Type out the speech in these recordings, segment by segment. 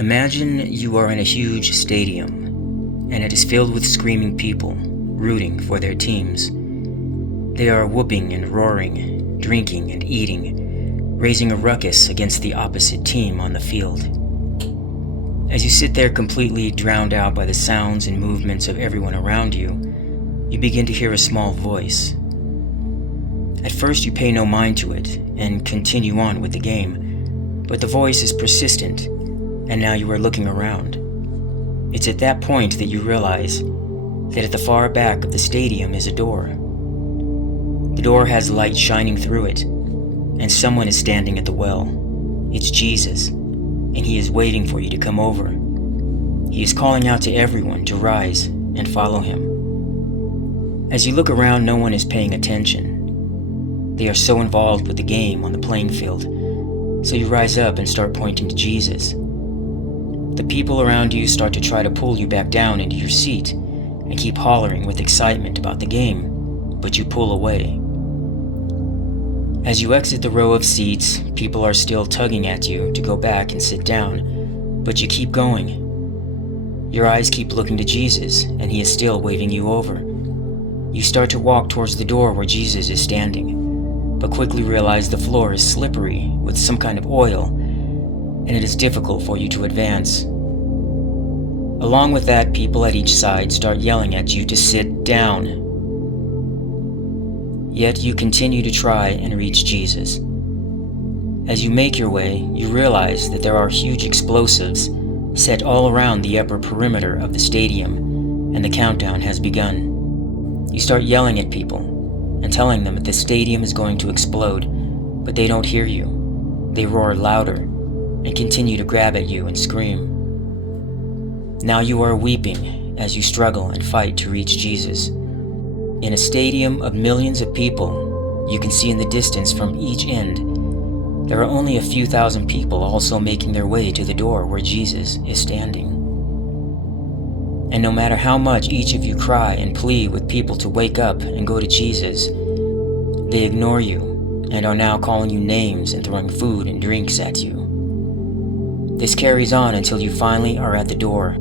Imagine you are in a huge stadium, and it is filled with screaming people, rooting for their teams. They are whooping and roaring, drinking and eating, raising a ruckus against the opposite team on the field. As you sit there completely drowned out by the sounds and movements of everyone around you, you begin to hear a small voice. At first you pay no mind to it and continue on with the game, but the voice is persistent, and now you are looking around. It's at that point that you realize that at the far back of the stadium is a door. The door has light shining through it, and someone is standing at the well. It's Jesus, and he is waiting for you to come over. He is calling out to everyone to rise and follow him. As you look around, no one is paying attention. They are so involved with the game on the playing field, so you rise up and start pointing to Jesus. The people around you start to try to pull you back down into your seat and keep hollering with excitement about the game, but you pull away. As you exit the row of seats, people are still tugging at you to go back and sit down, but you keep going. Your eyes keep looking to Jesus, and he is still waving you over. You start to walk towards the door where Jesus is standing, but quickly realize the floor is slippery with some kind of oil, and it is difficult for you to advance. Along with that, people at each side start yelling at you to sit down. Yet you continue to try and reach Jesus. As you make your way, you realize that there are huge explosives set all around the upper perimeter of the stadium, and the countdown has begun. You start yelling at people and telling them that the stadium is going to explode, but they don't hear you. They roar louder and continue to grab at you and scream. Now you are weeping as you struggle and fight to reach Jesus. In a stadium of millions of people, you can see in the distance from each end, there are only a few thousand people also making their way to the door where Jesus is standing. And no matter how much each of you cry and plead with people to wake up and go to Jesus, they ignore you and are now calling you names and throwing food and drinks at you. This carries on until you finally are at the door,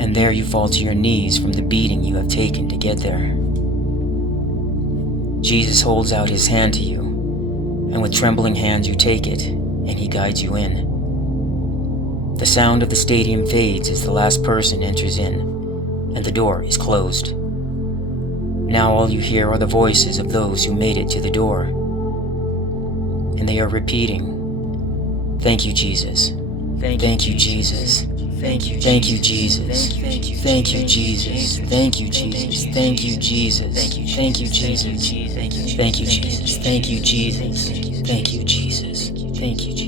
and there you fall to your knees from the beating you have taken to get there. Jesus holds out his hand to you, and with trembling hands you take it, and he guides you in. The sound of the stadium fades as the last person enters in, and the door is closed. Now all you hear are the voices of those who made it to the door, and they are repeating, "Thank you, Jesus. Thank you, Jesus. Thank you, Jesus. Thank you, Jesus. Thank you, Jesus. Thank you, Jesus. Thank you, Jesus. Thank you, Jesus. Thank you, Jesus. Thank you, Jesus. Thank you, Jesus.